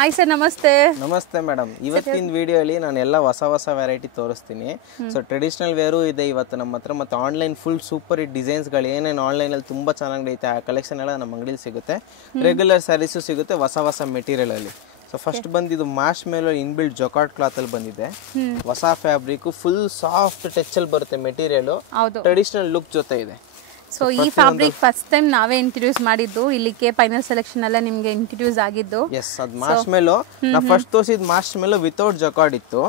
Hi sir, namaste. ನಮಸ್ತೆ madam. ಇವತ್ತಿನ ವಿಡಿಯೋಲಿ ನಾನು ಎಲ್ಲ ಹೊಸ ವೆರೈಟಿ ತೋರಿಸ್ತೀನಿ. ಸೊ ಟ್ರೆಡಿಷನಲ್ ವೇರು ಇದೆ ಇವತ್ತು ನಮ್ಮ ಹತ್ರ, ಮತ್ತು ಆನ್ಲೈನ್ ಫುಲ್ ಸೂಪರ್ ಹಿಟ್ ಡಿಸೈನ್ಸ್ಗಳು ಏನೇನು ಆನ್ಲೈನಲ್ಲಿ ತುಂಬ ಚೆನ್ನಾಗಿ ಐತೆ ಆ ಕಲೆಕ್ಷನ್ ಎಲ್ಲ ನಮ್ಮ ಅಂಗಡಿಲಿ ಸಿಗುತ್ತೆ. ರೆಗ್ಯುಲರ್ ಸ್ಯಾರೀಸು ಸಿಗುತ್ತೆ ಹೊಸ ಮೆಟೀರಿಯಲಲ್ಲಿ. ಸೊ ಫಸ್ಟ್ ಬಂದಿದ್ದು ಮಾಶ್ ಮೇಲೆ ಇನ್ಬಿಲ್ಟ್ ಜೊಕಾರ್ಡ್ ಕ್ಲಾತಲ್ಲಿ ಬಂದಿದೆ. ಹೊಸ ಫ್ಯಾಬ್ರಿಕ್ ಫುಲ್ ಸಾಫ್ಟ್ ಟಚಲ್ಲಿ ಬರುತ್ತೆ ಮೆಟೀರಿಯಲು, ಟ್ರೆಡಿಷನಲ್ ಲುಕ್ ಜೊತೆ ಇದೆ. ಸೊ ಈ ಫ್ಯಾಬ್ರಿಕ್ ಫಸ್ಟ್ ಟೈಮ್ ನಾವೇ ಇಂಟ್ರೊಡ್ಯೂಸ್ ಮಾಡಿದ್ದು, ಇಲ್ಲಿ ಕೆ ಫೈನಲ್ ಸೆಲೆಕ್ಷನ್ ಎಲ್ಲ ನಿಮಗೆ ಇಂಟ್ರೊಡ್ಯೂಸ್ ಆಗಿದ್ದು. ಎಸ್, ಅದು ಮಾಶ್ ಮೇಲೋ ನಾವು ಫಸ್ಟ್ ತೋರಿಸಿದ ಮಾಶ್ ಮೇಲೋ ವಿತೌಟ್ ಜಕಾರ್ಡ್ ಇತ್ತು,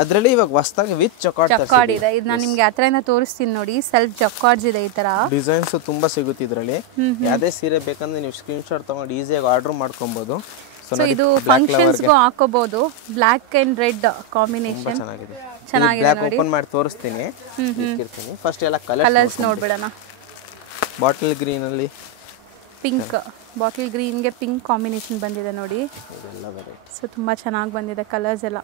ಅದರಲ್ಲಿ ಇವಾಗ ಹೊಸದಾಗಿ ವಿತ್ ಜಕಾರ್ಡ್ ಇದೆ. ಇದು ನಾನು ನಿಮಗೆ ಹತ್ರದಿಂದ ತೋರಿಸ್ತೀನಿ ನೋಡಿ, ಸೆಲ್ಫ್ ಜಕಾರ್ಡ್ಸ್ ಇದೆ. ಈ ತರ ಡಿಸೈನ್ಸ್ ತುಂಬಾ ಸಿಗುತ್ತೆ ಇದರಲ್ಲಿ. ಯಾವುದೇ ಸೀರೆ ಬೇಕಂದ್ರೆ ನೀವು ಸ್ಕ್ರೀನ್ ಶಾಟ್ ತಗೊಂಡು ಈಸಿಯಾಗಿ ಆರ್ಡರ್ ಮಾಡ್ಕೊಬಹುದು. ಸೊ ಇದು ಫಂಕ್ಷನ್ಸ್ ಗೂ ಹಾಕೋಬಹುದು. ಬ್ಲಾಕ್ ಅಂಡ್ ರೆಡ್ ಕಾಂಬಿನೇಷನ್ ಚೆನ್ನಾಗಿದೆ ನೋಡಿ. ಓಪನ್ ಮಾಡಿ ತೋರಿಸ್ತೀನಿ. ಫಸ್ಟ್ ಎಲ್ಲ ಕಲರ್ಸ್ ನೋಡ್ಬಿಡೋಣ. ಬಾಟಲ್ ಗ್ರೀನ್ ಅಲ್ಲಿ ಪಿಂಕ್, ಬಾಟಲ್ ಗ್ರೀನ್ ಗೆ ಪಿಂಕ್ ಕಾಂಬಿನೇಷನ್ ಬಂದಿದೆ ನೋಡಿ. ಸೊ ತುಂಬಾ ಚೆನ್ನಾಗಿ ಬಂದಿದೆ ಕಲರ್ಸ್ ಎಲ್ಲ.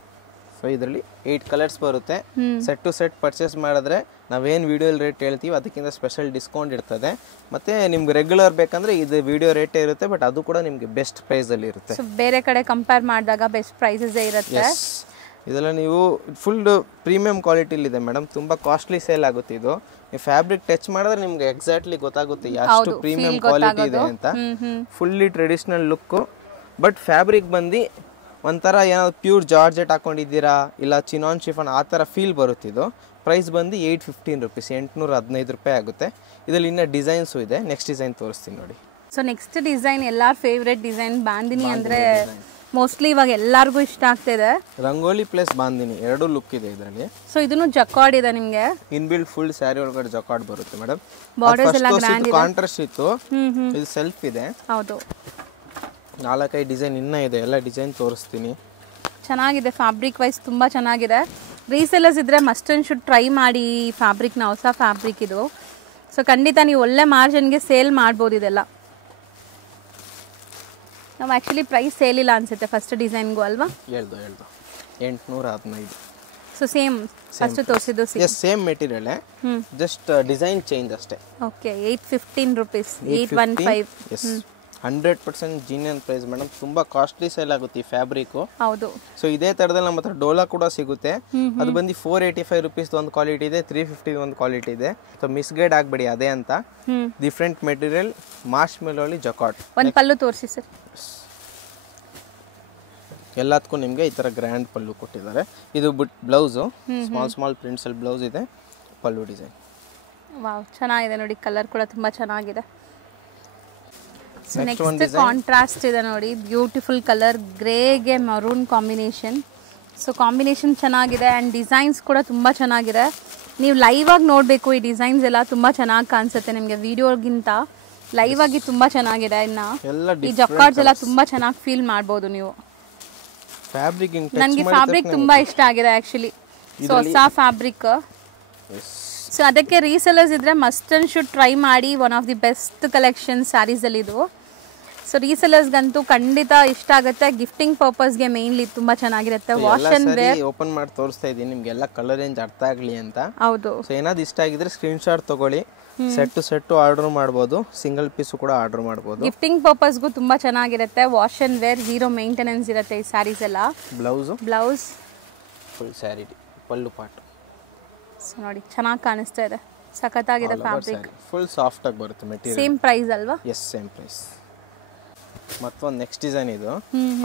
ಸೊ ಇದರಲ್ಲಿ 8 ಕಲರ್ಸ್ ಬರುತ್ತೆ. ಸೆಟ್ ಟು ಸೆಟ್ ಪರ್ಚೇಸ್ ಮಾಡಿದ್ರೆ ನಾವೇನು ವಿಡಿಯೋಲಿ ರೇಟ್ ಹೇಳ್ತೀವಿ ಅದಕ್ಕಿಂತ ಸ್ಪೆಷಲ್ ಡಿಸ್ಕೌಂಟ್ ಇರ್ತದೆ. ಮತ್ತೆ ನಿಮ್ಗೆ ರೆಗ್ಯುಲರ್ ಬೇಕಂದ್ರೆ ಇದು ವಿಡಿಯೋ ರೇಟೇ ಇರುತ್ತೆ, ಬಟ್ ಅದು ಕೂಡ ನಿಮಗೆ ಬೆಸ್ಟ್ ಪ್ರೈಸಲ್ಲಿ ಇರುತ್ತೆ. ಸೊ ಬೇರೆ ಕಡೆ ಕಂಪೇರ್ ಮಾಡಿದಾಗ ಬೆಸ್ಟ್ ಪ್ರೈಸಸ್ ಇರುತ್ತೆ. ಇದೆಲ್ಲ ನೀವು ಫುಲ್ ಪ್ರೀಮಿಯಂ ಕ್ವಾಲಿಟಿಲಿದೆ ಮೇಡಮ್, ತುಂಬ ಕಾಸ್ಟ್ಲಿ ಸೇಲ್ ಆಗುತ್ತೆ ಇದು. ನೀವು ಫ್ಯಾಬ್ರಿಕ್ ಟಚ್ ಮಾಡಿದ್ರೆ ನಿಮ್ಗೆ ಎಕ್ಸಾಕ್ಟ್ಲಿ ಗೊತ್ತಾಗುತ್ತೆ ಎಷ್ಟು ಪ್ರೀಮಿಯಂ ಕ್ವಾಲಿಟಿ ಇದೆ ಅಂತ. Fully traditional look, but fabric ಬಂದು ಒಂಥರ ಏನಾದ್ರು ಪ್ಯೂರ್ ಜಾರ್ಜೆಟ್ ಹಾಕೊಂಡಿದ್ದೀರಾ ಇಲ್ಲ ಚಿನಾನ್ ಶಿಫಾನ್ ಆ ಥರ ಫೀಲ್ ಬರುತ್ತಿದ್ದು. ಪ್ರೈಸ್ ಬಂದು 815 ರುಪೀಸ್, 815 ರೂಪಾಯಿ ಆಗುತ್ತೆ. ಇದರಲ್ಲಿ ಇನ್ನೂ ಡಿಸೈನ್ಸು ಇದೆ. ನೆಕ್ಸ್ಟ್ ಡಿಸೈನ್ ತೋರಿಸ್ತೀನಿ ನೋಡಿ. ಸೊ ನೆಕ್ಸ್ಟ್ ಡಿಸೈನ್ ಎಲ್ಲರ ಫೇವ್ರೆಟ್ ಡಿಸೈನ್, ಬಾಂದಿನಿ. ಅಂದರೆ ಮೋಸ್ಟ್ಲಿ ಇವಾಗ ಎಲ್ಲರಿಗೂ ಇಷ್ಟ ಆಗ್ತಿದೆ. ರಂಗೋಲಿ ಪ್ಲಸ್ ಬಾಂದಿನಿ ಎರಡು ಲುಕ್ ಇದೆ ಇದರಲ್ಲಿ. ಸೊ ಇದನ್ನು ಜಕಾರ್ಡ್ ಇದೆ ನಿಮಗೆ. ಇನ್ಬಿಲ್ಟ್ ಫುಲ್ ಸ್ಯಾರಿ ಒಳಗಡೆ ಜಕಾರ್ಡ್ ಬರುತ್ತೆ ಮೇಡಮ್. ಬಾರ್ಡರ್ಸ್ ಎಲ್ಲ ಗ್ರ್ಯಾಂಡ್ ಇದೆ, ಕಾಂಟ್ರಾಸ್ಟ್ ಇತ್ತು. ಇದು ಸೆಲ್ಫ್ ಇದೆ. ಹೌದು, 4-5 ಡಿಸೈನ್ ಇನ್ನೂ ಇದೆ. ಎಲ್ಲ ಡಿಸೈನ್ ತೋರಿಸ್ತೀನಿ. ಚೆನ್ನಾಗಿದೆ, ಫ್ಯಾಬ್ರಿಕ್ ವೈಸ್ ತುಂಬ ಚೆನ್ನಾಗಿದೆ. ರೀಸೆಲ್ಲರ್ಸ್ ಇದ್ರೆ ಮಸ್ಟ್ ಅಂಡ್ ಶುಡ್ ಟ್ರೈ ಮಾಡಿ ಈ ಫ್ಯಾಬ್ರಿಕ್ನ. ಹೊಸ ಫ್ಯಾಬ್ರಿಕ್ ಇದು. ಸೊ ಖಂಡಿತ ನೀವು ಒಳ್ಳೆ ಮಾರ್ಜಿನ್ಗೆ ಸೇಲ್ ಮಾಡ್ಬೋದು ಇದೆಲ್ಲ. ನಾವು ಆ್ಯಕ್ಚುಲಿ ಪ್ರೈಸ್ ಸೇಲ್ ಇಲ್ಲ ಅನ್ಸುತ್ತೆ ಫಸ್ಟ್ ಡಿಸೈನ್ಗೂ ಅಲ್ವಾ? ಹೇಳ್ದು 815. ಸೊ ಸೇಮ್ ಫಸ್ಟ್ ತೋರಿಸಿದ್ದು same material, just design change ಅಷ್ಟೇ. Okay, 815 rupees, 815. 100% genuine price madam. ತುಂಬಾ ಕಾಸ್ಟ್ಲಿ ಸೇಲ್ ಆಗುತ್ತೆ ಈ ಫ್ಯಾಬ್ರಿಕ್. ಹೌದು. ಸೊ ಇದೇ ತರದಲ್ಲಿ ನಮ್ಮ ಹತ್ರ ಡೋಲಾ ಕೂಡ ಸಿಗುತ್ತೆ. ಅದು ಬಂದು 485 ರುಪೀಸ್ ಒಂದು ಕ್ವಾಲಿಟಿ ಇದೆ, 350 ಒಂದು ಕ್ವಾಲಿಟಿ ಇದೆ. ಸೊ ಮಿಸ್ಗೈಡ್ ಆಗಬೇಡಿ ಅದೇ ಅಂತ. ಡಿಫ್ರೆಂಟ್ ಮೆಟೀರಿಯಲ್, ಮಾಶ್ ಮೇಲಲ್ಲಿ ಜಕಾರ್ಡ್. ಒಂದು ಪಲ್ಲು ತೋರಿಸಿ ಸರ್. ಎಲ್ಲದಕ್ಕೂ ನಿಮಗೆ ಈ ಥರ ಗ್ರ್ಯಾಂಡ್ ಪಲ್ಲು ಕೊಟ್ಟಿದ್ದಾರೆ. ಇದು ಬಿಟ್ ಬ್ಲೌಸು, ಸ್ಮಾಲ್ ಪ್ರಿಂಟ್ಸ್ ಅಲ್ಲಿ ಬ್ಲೌಸ್ ಇದೆ. ಪಲ್ಲು ಡಿಸೈನ್ ವಾವ್, ಚೆನ್ನಾಗಿದೆ ನೋಡಿ. ಕಲರ್ ಕೂಡ ತುಂಬಾ ಚೆನ್ನಾಗಿದೆ. ನೆಕ್ಸ್ಟ್ ಕಾಂಟ್ರಾಸ್ಟ್ ಇದೆ ನೋಡಿ, ಬ್ಯೂಟಿಫುಲ್ ಕಲರ್, ಗ್ರೇಗೆ ಮರೂನ್ ಕಾಂಬಿನೇಷನ್. ಸೊ ಕಾಂಬಿನೇಷನ್ ಚೆನ್ನಾಗಿದೆ ಆ್ಯಂಡ್ ಡಿಸೈನ್ಸ್ ಕೂಡ ತುಂಬ ಚೆನ್ನಾಗಿದೆ. ನೀವು ಲೈವ್ ಆಗಿ ನೋಡಬೇಕು, ಈ ಡಿಸೈನ್ಸ್ ಎಲ್ಲ ತುಂಬ ಚೆನ್ನಾಗಿ ಕಾಣಿಸುತ್ತೆ ನಿಮಗೆ ವಿಡಿಯೋಗಿಂತ. ಲೈವ್ ಆಗಿ ತುಂಬ ಚೆನ್ನಾಗಿದೆ. ಇನ್ನು ಈ ಜಕಾರ್ಡ್ಸ್ ಎಲ್ಲ ತುಂಬ ಚೆನ್ನಾಗಿ ಫೀಲ್ ಮಾಡ್ಬೋದು ನೀವು. ನನಗೆ ಫ್ಯಾಬ್ರಿಕ್ ತುಂಬ ಇಷ್ಟ ಆಗಿದೆ ಆ್ಯಕ್ಚುಲಿ. ಸೊ ಹೊಸ ಫ್ಯಾಬ್ರಿಕ್. ಸೊ ಅದಕ್ಕೆ ರೀಸೆಲ್ಲರ್ಸ್ ಇದ್ರೆ ಮಸ್ಟ್ ಅಂಡ್ ಶುಡ್ ಟ್ರೈ ಮಾಡಿ. One of the best collection ಸ್ಯಾರೀಸಲ್ಲಿ ಇದು. ಸೊ ರೀಸೆಲ್ಲರ್ಸ್ಗಂತೂ ಖಂಡಿತ ಇಷ್ಟ ಆಗುತ್ತೆ. ಗಿಫ್ಟಿಂಗ್ ಪರ್ಪಸ್ಗೆ ಮೇನ್ಲಿ ತುಂಬಾ ಚೆನ್ನಾಗಿರುತ್ತೆ. Wash and wear. ಓಪನ್ ಮಾಡಿ ತೋರಿಸ್ತಾ ಇದ್ದೀನಿ ನಿಮ್ಗೆಲ್ಲ ಕಲರ್ ರೇಂಜ್ ಅರ್ಥ ಆಗಲಿ ಅಂತ. ಹೌದು. ಸೊ ಏನಾದ್ರು ಇಷ್ಟ ಆಗಿದ್ರೆ ಸ್ಕ್ರೀನ್ ಶಾಟ್ ತಗೊಳ್ಳಿ. ಸೆಟ್ ಟು ಸೆಟ್ ಆರ್ಡರ್ ಮಾಡ್ಬೋದು, ಸಿಂಗಲ್ ಪೀಸು ಕೂಡ ಆರ್ಡರ್ ಮಾಡ್ಬೋದು. ಗಿಫ್ಟಿಂಗ್ ಪರ್ಪಸ್ಗೂ ತುಂಬಾ ಚೆನ್ನಾಗಿರುತ್ತೆ. Wash and wear, zero maintenance ಇರುತ್ತೆ ಈ ಸ್ಯಾರೀಸ್ ಎಲ್ಲ. Blouse full sari, pallu part. So ನೋಡಿ ಚೆನ್ನಾಗಿ ಕಾಣಿಸ್ತಾ ಇದೆ, ಸಖತ್ತಾಗಿದೆ ಫ್ಯಾಬ್ರಿಕ್. ಫುಲ್ ಸಾಫ್ಟ್ ಆಗಿ ಬರುತ್ತೆ ಮೆಟೀರಿಯಲ್. ಸೇಮ್ ಪ್ರೈಸ್ ಅಲ್ವಾ? Yes, same price. ಮತ್ತೊಂದು ನೆಕ್ಸ್ಟ್ ಡಿಸೈನ್ ಇದು.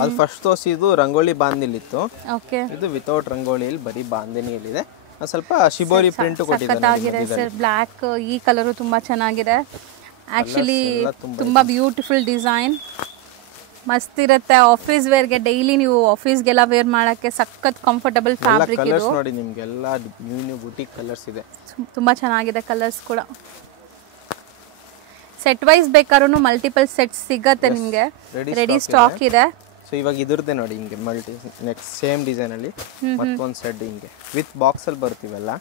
ಅದು ಫಸ್ಟ್ ತೋರಿಸಿದ್ದು ರಂಗೋಲಿ ಬಾಂದಿಲಿ ಇತ್ತು. ಓಕೆ, ಇದು ವಿತೌಟ್ ರಂಗೋಲಿಯಲ್ಲಿ ಬರೀ ಬಾಂದಿನಿಯಲ್ಲಿದೆ. ಸ್ವಲ್ಪ ಶಿಬೋರಿ ಪ್ರಿಂಟ್ ಕೊಟ್ಟಿದ್ದಾರೆ ಸರ್. ಬ್ಲ್ಯಾಕ್, ಈ ಕಲರು ತುಂಬಾ ಚೆನ್ನಾಗಿದೆ ಆಕ್ಚುಲಿ. ತುಂಬಾ ಬ್ಯೂಟಿಫುಲ್ ಡಿಸೈನ್, ಮಸ್ತ್ ಇರುತ್ತೆ. ಆಫೀಸ್ ವೇರ್ಗೆ ಡೈಲಿ ನೀವು ಆಫೀಸ್ಗೆಲ್ಲ ವೇರ್ ಮಾಡಕ್ಕೆ ಸಖತ್ ಕಂಫರ್ಟಬಲ್ ಫ್ಯಾಬ್ರಿಕ್ ಇದು ನೋಡಿ. ನಿಮಗೆಲ್ಲ ನ್ಯೂ ಬುಟಿಕ್ ಕಲರ್ಸ್ ಇದೆ, ತುಂಬಾ ಚೆನ್ನಾಗಿದೆ ಕಲರ್ಸ್ ಕೂಡ. ಸೆಟ್ ವೈಸ್ ಬೇಕಾದ್ರೂ ಮಲ್ಟಿಪಲ್ ಸೆಟ್ಸ್ ಸಿಗತ್ತೆ ನಿಮಗೆ, ರೆಡಿ ಸ್ಟಾಕ್ ಇದೆ. ಸೊ ಇವಾಗ ಇದ್ರದ್ದೇ ನೋಡಿ ಹಿಂಗೆ ಮಲ್ಟಿ. ನೆಕ್ಸ್ಟ್ ಸೇಮ್ ಡಿಸೈನ್ ಅಲ್ಲಿ ಮತ್ತೊಂದು ಸೆಟ್ ಹಿಂಗೆ ವಿತ್ ಬಾಕ್ಸ್ ಅಲ್ಲಿ ಬರ್ತೀವಲ್ಲ.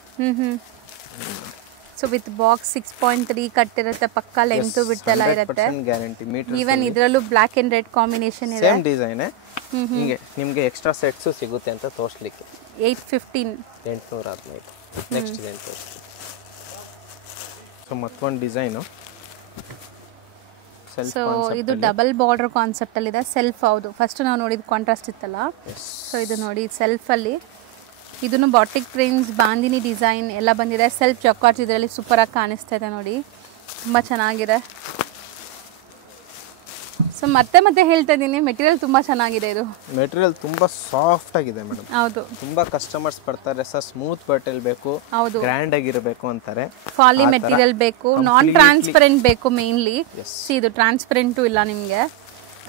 ಸೊ ವಿತ್ ಬಾಕ್ಸ್ 6.3 ಕಟ್ ಇರುತ್ತೆ, ಪಕ್ಕಾ ಲೆಂತ್ ವಿಡ್ತ್ ಎಲ್ಲ ಇರುತ್ತೆ. Guarantee metre. ಈವನ್ ಇದರಲ್ಲೂ ಬ್ಲಾಕ್ ಅಂಡ್ ರೆಡ್ ಕಾಂಬಿನೇಷನ್ ಇದೆ. ಸೇಮ್ ಡಿಸೈನ್ ಹಿಂಗೆ ನಿಮಗೆ ಎಕ್ಸ್ಟ್ರಾ ಸೆಟ್ಸ್ ಸಿಗುತ್ತೆ ಅಂತ ತೋರಿಸಲಿಕ್ಕೆ. 815. 815. ನೆಕ್ಸ್ಟ್ ಡಿಸೈನ್ ತೋರಿಸ್ತೀನಿ. ಸೊ ಮತ್ತೊಂದು ಡಿಸೈನು ಸೊ ಇದು ಡಬಲ್ ಬಾರ್ಡರ್ ಕಾನ್ಸೆಪ್ಟ್ ಅಲ್ಲಿ ಇದೆ. ಸೆಲ್ಫ್, ಹೌದು ಫಸ್ಟ್ ನಾವು ನೋಡಿದ ಕಾಂಟ್ರಾಸ್ಟ್ ಇತ್ತಲ್ಲ, ಸೊ ಇದು ನೋಡಿ ಸೆಲ್ಫ್ ಅಲ್ಲಿ ಇದನ್ನು ಬಾಟಿಕ್ ಪ್ರಿಂಟ್ಸ್, ಬಾಂದಿನಿ ಡಿಸೈನ್ ಎಲ್ಲ ಬಂದಿದೆ. ಸೆಲ್ಫ್ ಜಕಾರ್ಡ್ಸ್ ಇದರಲ್ಲಿ ಸೂಪರ್ ಆಗಿ ಕಾಣಿಸ್ತಾ ಇದೆ ನೋಡಿ, ತುಂಬ ಚೆನ್ನಾಗಿದೆ. ಸೊ ಮತ್ತೆ ಹೇಳ್ತಾ ಇದ್ದೀನಿ, ಮೆಟೀರಿಯಲ್ ತುಂಬ ಚೆನ್ನಾಗಿದೆ. ಇದು ಮೆಟೀರಿಯಲ್ ತುಂಬಾ ಸಾಫ್ಟ್ ಆಗಿದೆ ಮೇಡಮ್. ಹೌದು, ತುಂಬಾ ಕಸ್ಟಮರ್ಸ್ ಬರ್ತಾರೆ ಸರ್, ಸ್ಮೂತ್ ಬಟ್ಟೆಲ್ ಬೇಕು, ಹೌದು, ಗ್ರ್ಯಾಂಡ್ ಆಗಿರಬೇಕು ಅಂತಾರೆ. ಫಾಲಿ ಮೆಟೀರಿಯಲ್ ಬೇಕು, ನಾನ್ ಟ್ರಾನ್ಸ್ಪರೆಂಟ್ ಬೇಕು ಮೇನ್ಲಿ. ಇದು ಟ್ರಾನ್ಸ್ಪರೆಂಟು ಇಲ್ಲ ನಿಮಗೆ,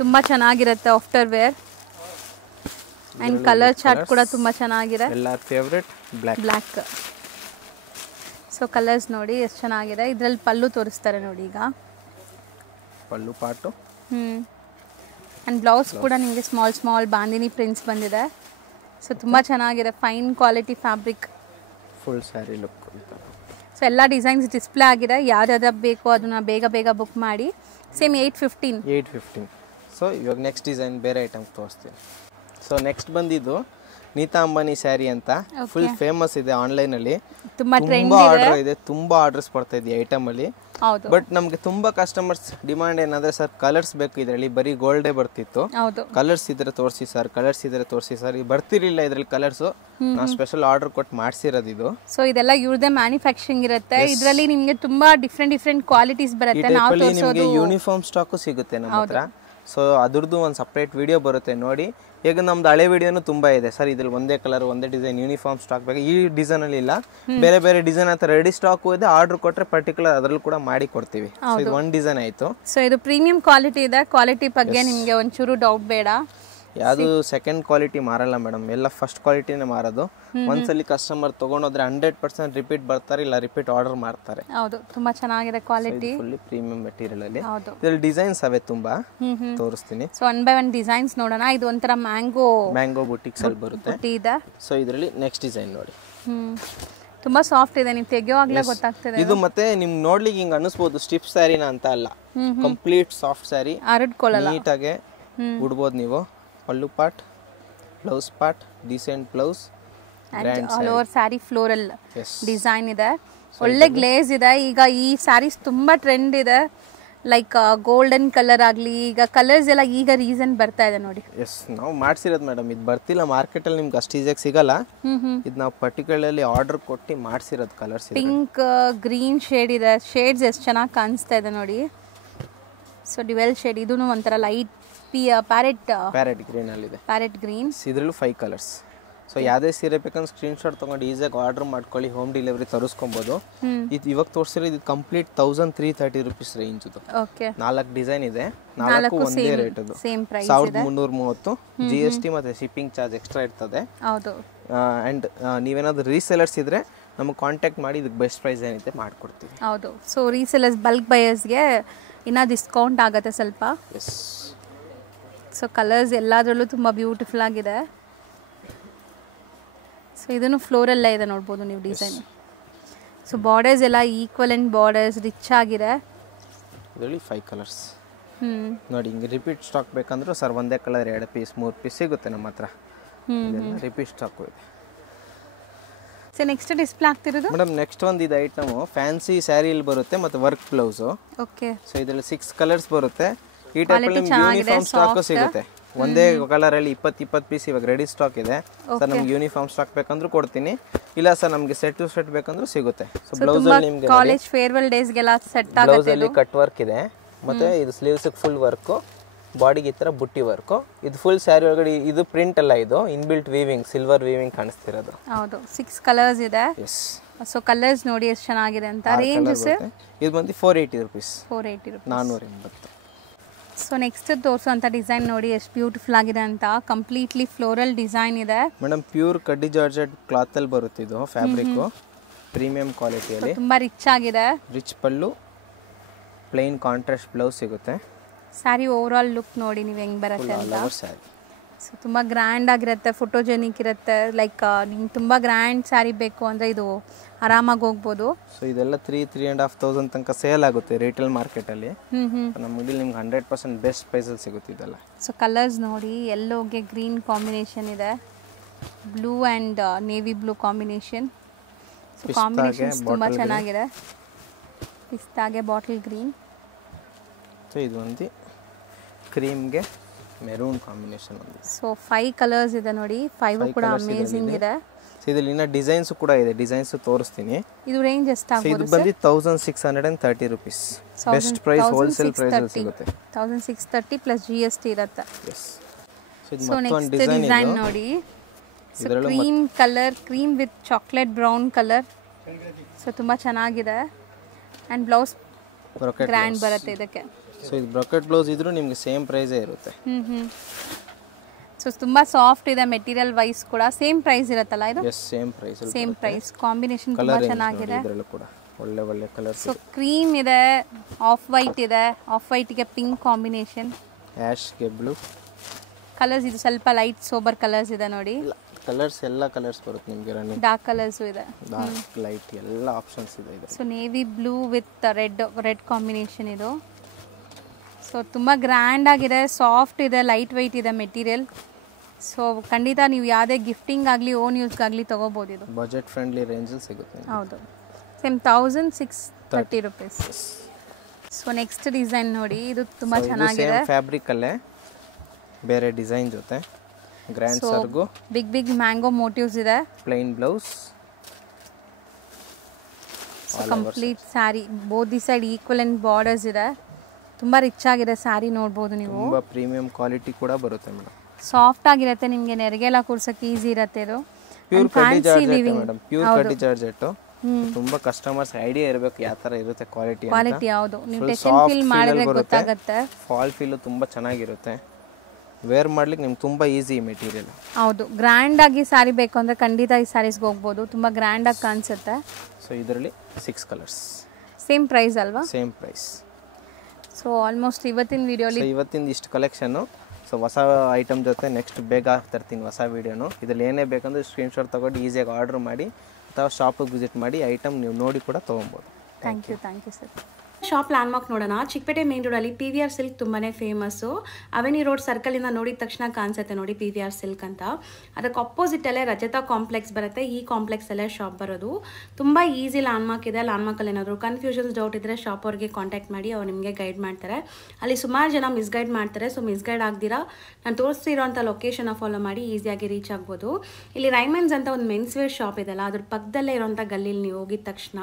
ತುಂಬ ಚೆನ್ನಾಗಿರುತ್ತೆ after wear. And colour chart ಕೂಡ ತುಂಬ ಚೆನ್ನಾಗಿದೆ. ಎಲ್ಲರ ಫೇವರೇಟ್ ಬ್ಲ್ಯಾಕ್. ಸೊ ಕಲರ್ಸ್ ನೋಡಿ ಎಷ್ಟು ಚೆನ್ನಾಗಿದೆ. ಇದರಲ್ಲಿ ಪಲ್ಲು ತೋರಿಸ್ತಾರೆ ನೋಡಿ, ಈಗ ಪಲ್ಲು ಪಾಟು. ಆ್ಯಂಡ್ ಬ್ಲೌಸ್ ಕೂಡ ನಿಮಗೆ ಸ್ಮಾಲ್ ಬಾಂದಿನಿ ಪ್ರಿಂಟ್ಸ್ ಬಂದಿದೆ. ಸೊ ತುಂಬ ಚೆನ್ನಾಗಿದೆ, fine quality fabric, full sari look. So ಎಲ್ಲ ಡಿಸೈನ್ಸ್ ಡಿಸ್ಪ್ಲೇ ಆಗಿದೆ. ಯಾವ್ದು ಬೇಕೋ ಅದನ್ನು ಬೇಗ ಬುಕ್ ಮಾಡಿ. ಸೇಮ್ 815. ಸೊ ಇವಾಗ ನೆಕ್ಸ್ಟ್ ಡಿಸೈನ್ ಬೇರೆ ಐಟಮ್ ತೋರಿಸ್ತೀನಿ. ಸೊ ನೆಕ್ಸ್ಟ್ ಬಂದಿದ್ದು ನೀತಾ ಅಂಬಾನಿ ಸ್ಯಾರಿ ಅಂತ, ಫುಲ್ ಫೇಮಸ್ ಇದೆ ಆನ್ಲೈನಲ್ಲಿ, ತುಂಬಾ ಆರ್ಡರ್ ಇದೆ, ತುಂಬಾ ಆರ್ಡರ್ಸ್ ಬರ್ತಾ ಇದೆ ಐಟಮ್ ಅಲ್ಲಿ. ಬಟ್ ನಮ್ಗೆ ತುಂಬಾ ಕಸ್ಟಮರ್ಸ್ ಡಿಮಾಂಡ್ ಏನಂದ್ರೆ ಸರ್ ಕಲರ್ಸ್ ಬೇಕು, ಇದರಲ್ಲಿ ಬರೀ ಗೋಲ್ಡೇ ಬರ್ತಿತ್ತು, ಕಲರ್ಸ್ ಇದ್ರೆ ತೋರಿಸಿ ಸರ್, ಕಲರ್ಸ್ ಇದ್ರೆ ತೋರಿಸಿ ಸರ್. ಬರ್ತಿರ್ಲಿಲ್ಲ ಇದ್ರಲ್ಲಿ ಕಲರ್ಸ್, ನಾವು ಸ್ಪೆಷಲ್ ಆರ್ಡರ್ ಕೊಟ್ಟು ಮಾಡ್ಸಿರೋದು ಇದು. ಸೊ ಇದೆಲ್ಲ ಇವ್ರದೇ ಮ್ಯಾನುಫ್ಯಾಕ್ಚರಿಂಗ್ ಇರುತ್ತೆ. ಇದರಲ್ಲಿ ನಿಮ್ಗೆ ತುಂಬಾ ಡಿಫ್ರೆಂಟ್ ಕ್ವಾಲಿಟೀಸ್ ಬರುತ್ತೆ. ನಿಮಗೆ ಯೂನಿಫಾರ್ಮ್ ಸ್ಟಾಕು ಸಿಗುತ್ತೆ ನಮ್ಮ ಹತ್ರ. ಸೊ ಅದ್ರದ್ದು ಒಂದು ಸಪ್ರೇಟ್ ವಿಡಿಯೋ ಬರುತ್ತೆ ನೋಡಿ. ಈಗ ನಮ್ದು ಹಳೆ ವಿಡಿಯೋನು ತುಂಬಾ ಇದೆ ಸರ್, ಇದ್ರಲ್ಲಿ ಒಂದೇ ಕಲರ್ ಒಂದೇ ಡಿಸೈನ್ ಯೂನಿಫಾರ್ಮ್ ಸ್ಟಾಕ್ ಬೇಕು. ಈ ಡಿಸೈನ್ ಅಲ್ಲಿ ಇಲ್ಲ, ಬೇರೆ ಡಿಸೈನ್ ಅಂತ ರೆಡಿ ಸ್ಟಾಕ್ ಇದೆ. ಆರ್ಡರ್ ಕೊಟ್ರೆ ಪರ್ಟಿಕ್ಯುಲರ್ ಅದ್ರಲ್ಲಿ ಕೂಡ ಮಾಡಿ ಕೊಡ್ತೀವಿ. ಇದು ಒಂದು ಡಿಸೈನ್ ಆಯ್ತು. ಸೊ ಇದು ಪ್ರೀಮಿಯಂ ಕ್ವಾಲಿಟಿ ಇದೆ. ಕ್ವಾಲಿಟಿ ಬಗ್ಗೆ ನಿಮ್ಗೆ ಒಂಚೂರು ಡೌಟ್ ಬೇಡ. ಯಾವುದು ಸೆಕೆಂಡ್ ಕ್ವಾಲಿಟಿ ಮಾರಲ್ಲ ಮೇಡಮ್, ಎಲ್ಲ ಫಸ್ಟ್ ಕ್ವಾಲಿಟಿನೇ ಮಾರೋದು. ಒಂದ್ಸಲಿ ಕಸ್ಟಮರ್ ತಗೊಂಡೋದ್ರೆ 100% ರಿಪೀಟ್ ಬರ್ತಾರೆ, ಇಲ್ಲ ರಿಪೀಟ್ ಆರ್ಡರ್ ಮಾಡ್ತಾರೆ. ಹೌದು, ತುಂಬಾ ಚೆನ್ನಾಗಿದೆ ಕ್ವಾಲಿಟಿ, ಫುಲ್ಲಿ ಪ್ರೀಮಿಯಂ ಮೆಟೀರಿಯಲ್ ಅಲ್ಲಿ. ಇದರಲ್ಲಿ ಡಿಸೈನ್ಸ್ ಅವೆ ತುಂಬಾ, ತೋರಿಸ್ತೀನಿ. ಸೊ 1 by 1 ಡಿಸೈನ್ಸ್ ನೋಡೋಣ. ಇದು ಒಂಥರ ಮ್ಯಾಂಗೋ ಬುಟಿಕ್ಸ್ ಅಲ್ಲಿ ಬರುತ್ತೆ. ಸೊ ಇದರಲ್ಲಿ ನೆಕ್ಸ್ಟ್ ಡಿಸೈನ್ ನೋಡಿ, ತುಂಬಾ ಸಾಫ್ಟ್ ಇದೆ, ನೀವು ತೆಗೆಯುವಾಗಲೇ ಗೊತ್ತಾಗ್ತದೆ. ಇದು ಮತ್ತೆ ನಿಮ್ಗೆ ನೋಡ್ಲಿಕ್ಕೆ ಹಿಂಗ ಅನಿಸ್ಬೋದು ಸ್ಟಿಫ್ ಸ್ಯಾರಿನ ಅಂತ ಅಲ್ಲ, ಕಂಪ್ಲೀಟ್ ಸಾಫ್ಟ್ ಸ್ಯಾರಿ, ಹರಡ್ಕೊಳ್ಳಲ್ಲ, ನೀಟಾಗೆ ಉಡ್ಬೋದು ನೀವು. Pallu part, blouse part, decent blouse, all over sari floral design ಇದೆ. ಒಳ್ಳೆ ಗ್ಲೇಸ್ ಇದೆ. ಈಗ ಈ ಸ್ಯಾರೀಸ್ ತುಂಬಾ ಟ್ರೆಂಡ್ ಇದೆ, ಲೈಕ್ ಗೋಲ್ಡನ್ ಕಲರ್ ಆಗ್ಲಿ, ಈಗ ಕಲರ್ಸ್ ಎಲ್ಲ ಈಗ ರೀಸನ್ ಬರ್ತಾ ಇದೆ ನೋಡಿ. ನಾವು ಮಾಡ್ಸಿರೋದು ಮೇಡಮ್, ಇದು ಬರ್ತಿಲ್ಲ ಮಾರ್ಕೆಟ್ ಅಲ್ಲಿ, ನಿಮ್ಗೆ ಅಷ್ಟು ಈಸಿಯಾಗಿ ಸಿಗಲ್ಲ. ಇದು ನಾವು ಪರ್ಟಿಕ್ಯುಲರ್ಲಿ ಆರ್ಡರ್ ಕೊಟ್ಟು ಮಾಡ್ಸಿರೋದು. ಕಲರ್ಸ್ ಪಿಂಕ್, ಗ್ರೀನ್ ಶೇಡ್ ಇದೆ. ಶೇಡ್ಸ್ ಎಷ್ಟು ಚೆನ್ನಾಗಿ ಕಾಣಿಸ್ತಾ ಇದೆ ನೋಡಿ. ಸೊ ಡ್ಯುವೆಲ್ ಶೇಡ್, ಇದೂ ಒಂಥರ ಲೈಟ್ ಪ್ಯಾರೆಟ್ ಗ್ರೀನ್ ಅಲ್ಲಿ ಇದೆ. ಪ್ಯಾರೆಟ್ ಗ್ರೀನ್, ಇದರಲ್ಲೂ 5 ಕಲರ್ಸ್. ಸೊ ಯಾವುದೇ ಸೀರೆ ಬೇಕಂದ್ರೆ ಸ್ಕ್ರೀನ್ ಶಾಟ್ ತಗೊಂಡು ಈಸಿಯಾಗಿ ಆರ್ಡರ್ ಮಾಡ್ಕೊಳ್ಳಿ, ಹೋಮ್ ಡೆಲಿವರಿ ತರಿಸ್ಕೊಬೋದು. ಇದು ಇವಾಗ ತೋರಿಸಿರೋ ಇದು ಕಂಪ್ಲೀಟ್ 1330 ರೂಪೀಸ್ ರೇಂಜ್. ಇದು 4 ಡಿಸೈನ್ ಇದೆ, 4 ಒಂದೇ ರೇಟ್. ಅದು 1330. GST ಮತ್ತೆ ಶಿಪ್ಪಿಂಗ್ ಚಾರ್ಜ್ ಎಕ್ಸ್ಟ್ರಾ ಇರ್ತದೆ. ಅಂಡ್ ನೀವೇನಾದ್ರೂ ರೀಸೆಲರ್ಸ್ ಇದ್ರೆ ನಮಗೆ ಕಾಂಟ್ಯಾಕ್ಟ್ ಮಾಡಿ, ಇದಕ್ಕೆ ಬೆಸ್ಟ್ ಪ್ರೈಸ್ ಏನಿದೆ ಮಾಡ್ಕೊಡ್ತೀವಿ. ಹೌದು, ಸೊ ರೀಸೆಲರ್ಸ್ ಬಲ್ಕ್ ಬಯರ್ಸ್ಗೆ ಇನ್ನೂ ಡಿಸ್ಕೌಂಟ್ ಆಗುತ್ತೆ ಸ್ವಲ್ಪ. ಸೊ ಕಲರ್ಸ್ ಎಲ್ಲದರಲ್ಲೂ ತುಂಬ ಬ್ಯೂಟಿಫುಲ್ ಆಗಿದೆ. ಸೊ ಇದನ್ನು ಫ್ಲೋರಲ್ಲೇ ಇದೆ ನೋಡ್ಬೋದು ನೀವು ಡಿಸೈನ್. ಸೊ ಬಾರ್ಡರ್ಸ್ ಎಲ್ಲ ಈಕ್ವಲೆಂಟ್ ಬಾರ್ಡರ್ಸ್, ರಿಚ್ ಆಗಿದೆ. ಇದರಲ್ಲಿ 5 ಕಲರ್ಸ್ ನೋಡಿ. ಹಿಂಗೆ ರಿಪೀಟ್ ಸ್ಟಾಕ್ ಬೇಕಂದ್ರೆ ಸರ್ ಒಂದೇ ಕಲರ್ 2 ಪೀಸ್ 3 ಪೀಸ್ ಸಿಗುತ್ತೆ ನಮ್ಮ ಹತ್ರ. ರಿಪೀಟ್ ಸ್ಟಾಕ್ ಇದೆ. ಸೊ ನೆಕ್ಸ್ಟ್ ಡಿಸ್ಪ್ಲೇ ಆಗ್ತಿರೋದು ಮೇಡಮ್, ನೆಕ್ಸ್ಟ್ ಒಂದು ಇದು ಐಟಮ್ ಫ್ಯಾನ್ಸಿ ಸ್ಯಾರಿಯಲ್ಲಿ ಬರುತ್ತೆ ಮತ್ತೆ ವರ್ಕ್ ಬ್ಲೌಸು. ಓಕೆ. ಸೊ ಇದರಲ್ಲಿ 6 ಕಲರ್ಸ್ ಬರುತ್ತೆ. ಈ ಟೈಪಲ್ಲಿ ನಿಮ್ಗೆ ಯೂನಿಫಾರ್ಮ್ ಸ್ಟಾಕ್ ಸಿಗುತ್ತೆ. ಒಂದೇ ಕಲರ್ ಅಲ್ಲಿ 20 ಪೀಸ್ ಇವಾಗ ರೆಡಿ ಸ್ಟಾಕ್ ಇದೆ ಸರ್. ನಮ್ಗೆ ಯೂನಿಫಾರ್ಮ್ ಸ್ಟಾಕ್ ಬೇಕಂದ್ರೂ ಕೊಡ್ತೀನಿ, ಇಲ್ಲ ಸರ್ ನಮ್ಗೆ ಸೆಟ್ ಟು ಸೆಟ್ ಬೇಕಂದ್ರೂ ಸಿಗುತ್ತೆ. ಸೊ ಬ್ಲೌಸ್ ಅಲ್ಲಿ ನಿಮ್ಗೆ ಕಾಲೇಜ್ ಫೇರ್ವೆಲ್ ಡೇಸ್ ಗೆಲ್ಲ ಸೆಟ್ ಆಗುತ್ತೆ. ಬ್ಲೌಸ್ ಅಲ್ಲಿ ಕಟ್ ವರ್ಕ್ ಇದೆ, ಮತ್ತೆ ಇದು ಸ್ಲೀವ್ಸ್ ಫುಲ್ ವರ್ಕ್, ಬಾಡಿಗೆ ಈ ತರ ಬುಟ್ಟಿ ವರ್ಕ್. ಇದು ಫುಲ್ ಸ್ಯಾರಿ ಒಳಗಡೆ ಇದು ಪ್ರಿಂಟ್ ಅಲ್ಲ, ಇದು ಇನ್ಬಿಲ್ಟ್ ವೀವಿಂಗ್, ಸಿಲ್ವರ್ ವೀವಿಂಗ್ ಕಾಣಿಸ್ತಿರೋದು. ಹೌದು, 6 ಕಲರ್ಸ್ ಇದೆ. ಸೊ ಕಲರ್ಸ್ ನೋಡಿ ಎಷ್ಟು ಚೆನ್ನಾಗಿದೆ ಅಂತ. ರೇಂಜ್ ಸರ್ ಇದು ಬಂದು 480 ರೂಪೀಸ್. 480. ಸೊ ನೆಕ್ಸ್ಟ್ ತೋರಿಸುವಂಥ ಡಿಸೈನ್ ನೋಡಿ ಎಷ್ಟು ಬ್ಯೂಟಿಫುಲ್ ಆಗಿದೆ ಅಂತ. ಕಂಪ್ಲೀಟ್ಲಿ ಫ್ಲೋರಲ್ ಡಿಸೈನ್ ಇದೆ ಮೇಡಮ್. ಪ್ಯೂರ್ ಕಡ್ಡಿ ಜಾರ್ಜೆಟ್ ಕ್ಲಾತ್ ಅಲ್ಲಿ ಬರುತ್ತೆ ಇದು ಫ್ಯಾಬ್ರಿಕ್, ಪ್ರೀಮಿಯಂ ಕ್ವಾಲಿಟಿಯಲ್ಲಿ. ತುಂಬಾ ರಿಚ್ ಆಗಿದೆ. ರಿಚ್ ಪಲ್ಲು, ಪ್ಲೇನ್ ಕಾಂಟ್ರಾಸ್ಟ್ ಬ್ಲೌಸ್ ಸಿಗುತ್ತೆ. ಸ್ಯಾರಿ ಓವರ್ ಆಲ್ ಲುಕ್ ನೋಡಿ ನೀವು ಹೆಂಗ್ ಬರುತ್ತೆ ಅಂತ. ಸೊ ತುಂಬ ಗ್ರ್ಯಾಂಡ್ ಆಗಿರುತ್ತೆ, ಫೋಟೋಜೆನಿಕ್ ಇರುತ್ತೆ. ಲೈಕ್ ನಿಮ್ಗೆ ತುಂಬ ಗ್ರ್ಯಾಂಡ್ ಸ್ಯಾರಿ ಬೇಕು ಅಂದರೆ ಇದು ಆರಾಮಾಗಿ ಹೋಗ್ಬೋದು. ಸೊ ಇದೆಲ್ಲ 3,500 ತನಕ ಸೇಲ್ ಆಗುತ್ತೆ ರಿಟೇಲ್ ಮಾರ್ಕೆಟಲ್ಲಿ. ನಮಗೆ ನಿಮ್ಗೆ 100% ಬೆಸ್ಟ್ ಪ್ರೈಸಲ್ಲಿ ಸಿಗುತ್ತೆ ಇದೆಲ್ಲ. ಸೊ ಕಲರ್ಸ್ ನೋಡಿ, ಯೆಲ್ಲೋಗೆ ಗ್ರೀನ್ ಕಾಂಬಿನೇಷನ್ ಇದೆ, blue and navy blue combination. So combinations ತುಂಬ ಚೆನ್ನಾಗಿದೆ. ಪಿಸ್ತಾಗೆ ಬಾಟಲ್ ಗ್ರೀನ್. ಸೊ ಸೊ ಇದು ಒಂದು ಕ್ರೀಮ್ಗೆ ಮೆರೂನ್ ಕಾಂಬಿನೇಷನ್ ಒಂದು. ಸೊ 5 ಕಲರ್ಸ್ ಇದೆ ನೋಡಿ, 5 ಕೂಡ ಅಮೇಜಿಂಗ್ ಇದೆ. ಸೊ ಇದರಲ್ಲಿ ಇನ್ನ ಡಿಸೈನ್ಸ್ ಕೂಡ ಇದೆ, ಡಿಸೈನ್ಸ್ ತೋರಿಸ್ತೀನಿ. ಇದು ರೇಂಜ್ ಎಷ್ಟಾಗುತ್ತೆ? ಇದು ಬಂದು 1630 rupees. Best price wholesale price ಅಲ್ಲಿ ಸಿಗುತ್ತೆ. 1630 ಪ್ಲಸ್ GST ಇರುತ್ತೆ. ಎಸ್. ಸೊ ಇದು ಸೊ ಮತ್ತೊಂದು ನೆಕ್ಸ್ಟ್ ಡಿಸೈನ್ ಡಿಸೈನ್ ನೋಡಿ, cream colour, cream with chocolate brown colour. So ತುಂಬ ಚೆನ್ನಾಗಿದೆ ಆ್ಯಂಡ್ ಬ್ಲೌಸ್ ಗ್ರ್ಯಾಂಡ್ ಬರುತ್ತೆ ಇದಕ್ಕೆ. ಸೊ ಇದು ಬ್ರೊಕೆಟ್ ಬ್ಲೌಸ್ ಇದ್ರೂ ನಿಮಗೆ ಸೇಮ್ ಪ್ರೈಸೇ ಇರುತ್ತೆ. ಸೊ ತುಂಬ ಸಾಫ್ಟ್ ಇದೆ ಮೆಟೀರಿಯಲ್ ವೈಸ್ ಕೂಡ. ಸೇಮ್ ಪ್ರೈಸ್ ಇರುತ್ತಲ್ಲ ಇದು? Yes, same price. Same price. Combination ತುಂಬ ಚೆನ್ನಾಗಿದೆ. ಇದರಲ್ಲೂ ಕೂಡ ಒಳ್ಳೆ ಒಳ್ಳೆ ಕಲರ್ಸ್. ಸೊ ಕ್ರೀಮ್ ಇದೆ, ಆಫ್ ವೈಟ್ ಇದೆ, ಆಫ್ ವೈಟ್ಗೆ ಪಿಂಕ್ ಕಾಂಬಿನೇಷನ್, ಆ್ಯಶ್ಗೆ ಬ್ಲೂ ಕಲರ್ಸ್. ಇದು ಸ್ವಲ್ಪ ಲೈಟ್ ಸೋಬರ್ ಕಲರ್ಸ್ ಇದೆ ನೋಡಿ. ಕಲರ್ಸ್ ಎಲ್ಲ ಕಲರ್ಸ್ ಬರುತ್ತೆ ನಿಮಗೆ. ರನ್ನಿಂಗ್ ಡಾರ್ಕ್ ಕಲರ್ಸು ಇದೆ, ಡಾರ್ಕ್ ಲೈಟ್ ಎಲ್ಲ ಆಪ್ಷನ್ಸ್ ಇದೆ ಇದು. So navy blue with red combination ಇದು. ಸೊ ತುಂಬ ಗ್ರ್ಯಾಂಡ್ ಆಗಿದೆ, ಸಾಫ್ಟ್ ಇದೆ, ಲೈಟ್ ವೆಯ್ಟ್ ಇದೆ ಮೆಟೀರಿಯಲ್. ಸೊ ಖಂಡಿತ ನೀವು ಯಾವುದೇ ಗಿಫ್ಟಿಂಗ್ ಆಗಲಿ ಓನ್ ಯೂಸ್ಗಾಗಲಿ ತೊಗೋಬೋದು. ಇದು ಬಜೆಟ್ ಫ್ರೆಂಡ್ಲಿ ರೇಂಜಲ್ಲಿ ಸಿಗುತ್ತೆ. ಹೌದು, same 1630 rupees. So next design ನೋಡಿ, ಇದು ತುಂಬ ಚೆನ್ನಾಗಿದೆ. ಫ್ಯಾಬ್ರಿಕ್ ಅಲ್ಲೇ ಬೇರೆ ಡಿಸೈನ್ ಜೊತೆ ಗ್ರ್ಯಾಂಡ್ ಸರ್ಗು ಬಿಗ್ ಬಿಗ್ ಮ್ಯಾಂಗೋ ಮೋಟಿವ್ಸ್ ಇದೆ. Plain blouse. So complete saree, both the side equivalent borders ಇದೆ. ತುಂಬ ರಿಚ್ ಆಗಿದೆ ಸ್ಯಾರಿ, ನೋಡ್ಬೋದು ನೀವು. ತುಂಬ ಪ್ರೀಮಿಯಂ ಕ್ವಾಲಿಟಿ ಕೂಡ ಬರುತ್ತೆ ಮೇಡಮ್. ಸಾಫ್ಟ್ ಆಗಿರುತ್ತೆ, ನಿಮಗೆ ನೆರಿಗೆಲ್ಲ ಕೂರ್ಸಕ್ಕೆ ಈಸಿ ಇರುತ್ತೆ. ಇದು ಪ್ಯೂರ್ ಕಡ್ಡಿ ಜಾರ್ಜೆಟ್ ಮೇಡಮ್, ಪ್ಯೂರ್ ಕಡ್ಡಿ ಜಾರ್ಜೆಟ್. ತುಂಬಾ ಕಸ್ಟಮರ್ಸ್ ಐಡಿಯಾ ಇರಬೇಕು ಯಾವ ತರ ಇರುತ್ತೆ ಕ್ವಾಲಿಟಿ. ಹೌದು, ನೀವು ಟೆನ್ಷನ್ ಫೀಲ್ ಮಾಡಿದ್ರೆ ಗೊತ್ತಾಗುತ್ತೆ. ಫಾಲ್ ಫೀಲ್ ತುಂಬಾ ಚೆನ್ನಾಗಿರುತ್ತೆ, ವೇರ್ ಮಾಡ್ಲಿಕ್ಕೆ ನಿಮ್ಗೆ ತುಂಬಾ ಈಸಿ ಮೆಟೀರಿಯಲ್. ಹೌದು, ಗ್ರ್ಯಾಂಡ್ ಆಗಿ ಸ್ಯಾರಿ ಬೇಕು ಅಂದ್ರೆ ಖಂಡಿತ ಈ ಸ್ಯಾರೀಸ್ಗೆ ಹೋಗ್ಬೋದು, ತುಂಬಾ ಗ್ರ್ಯಾಂಡ್ ಆಗಿ ಕಾಣಿಸುತ್ತೆ. ಸೊ ಇದರಲ್ಲಿ 6 ಕಲರ್ಸ್. ಸೇಮ್ ಪ್ರೈಸ್ ಅಲ್ವಾ? Same price. ಸೊ ಆಲ್ಮೋಸ್ಟ್ ಇವತ್ತಿನ ವಿಡಿಯೋಲಿ ಇವತ್ತಿನ ಇಷ್ಟು ಕಲೆಕ್ಷನ್ನು. ಸೊ ಹೊಸ ಐಟಮ್ ಜೊತೆ ನೆಕ್ಸ್ಟ್ ಬೇಗ ತರ್ತೀನಿ ಹೊಸ ವೀಡಿಯೋನು. ಇದ್ರಲ್ಲಿ ಏನೇ ಬೇಕಂದ್ರೆ ಸ್ಕ್ರೀನ್ಶಾಟ್ ತಗೊಂಡು ಈಸಿಯಾಗಿ ಆರ್ಡರ್ ಮಾಡಿ ಅಥವಾ ಶಾಪಿಗೆ ವಿಸಿಟ್ ಮಾಡಿ ಐಟಮ್ ನೀವು ನೋಡಿ ಕೂಡ ತೊಗೊಬೋದು. Thank you sir. Shop landmark ನೋಡೋಣ. ಚಿಕ್ಕಪೇಟೆ ಮೇನ್ ರೋಡಲ್ಲಿ PVR ಸಿಲ್ಕ್ ತುಂಬಾ ಫೇಮಸ್ಸು. ಅವೆನಿ ರೋಡ್ ಸರ್ಕಲಿಂದ ನೋಡಿದ ತಕ್ಷಣ ಕಾಣಿಸುತ್ತೆ ನೋಡಿ PVR ಸಿಲ್ಕ್ ಅಂತ. ಅದಕ್ಕೆ ಅಪೋಸಿಟಲ್ಲೇ ರಜತಾ ಕಾಂಪ್ಲೆಕ್ಸ್ ಬರುತ್ತೆ. ಈ ಕಾಂಪ್ಲೆಕ್ಸಲ್ಲೇ ಶಾಪ್ ಬರೋದು. ತುಂಬ ಈಸಿ ಲ್ಯಾಂಡ್ಮಾರ್ಕ್ ಇದೆ. ಲ್ಯಾಂಡ್ಮಾರ್ಕಲ್ಲಿ ಏನಾದರೂ ಕನ್ಫ್ಯೂಷನ್ಸ್ ಡೌಟ್ ಇದ್ದರೆ ಶಾಪ್ ಅವ್ರಿಗೆ ಕಾಂಟ್ಯಾಕ್ಟ್ ಮಾಡಿ, ಅವ್ರು ನಿಮಗೆ ಗೈಡ್ ಮಾಡ್ತಾರೆ. ಅಲ್ಲಿ ಸುಮಾರು ಜನ ಮಿಸ್ಗೈಡ್ ಮಾಡ್ತಾರೆ. ಸೊ ಮಿಸ್ಗೈಡ್ ಆಗ್ದಿರಾ ನಾನು ತೋರಿಸ್ತಿರೋಂಥ ಲೊಕೇಶನ್ನ ಫಾಲೋ ಮಾಡಿ ಈಸಿಯಾಗಿ ರೀಚ್ ಆಗ್ಬೋದು. ಇಲ್ಲಿ ರೈಮನ್ಸ್ ಅಂತ ಒಂದು ಮೆನ್ಸ್ ವೇರ್ ಶಾಪ್ ಇದೆಲ್ಲ, ಅದ್ರ ಪಕ್ಕದಲ್ಲೇ ಇರೋಂಥ ಗಲ್ಲಿಲಿ ನೀವು ಹೋಗಿದ ತಕ್ಷಣ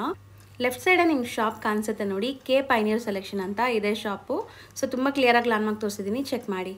ಲೆಫ್ಟ್ ಸೈಡೇ ನಿಮ್ಮ ಶಾಪ್ ಕಾಣಿಸುತ್ತೆ ನೋಡಿ, ಕೆ ಪೈನಿಯರ್ ಸೆಲೆಕ್ಷನ್ ಅಂತ ಇದೆ ಶಾಪು. ಸೊ ತುಂಬ ಕ್ಲಿಯರಾಗಿ ಲ್ಯಾಂಡ್ಮಾರ್ಕ್ ತೋರಿಸಿದ್ದೀನಿ, ಚೆಕ್ ಮಾಡಿ.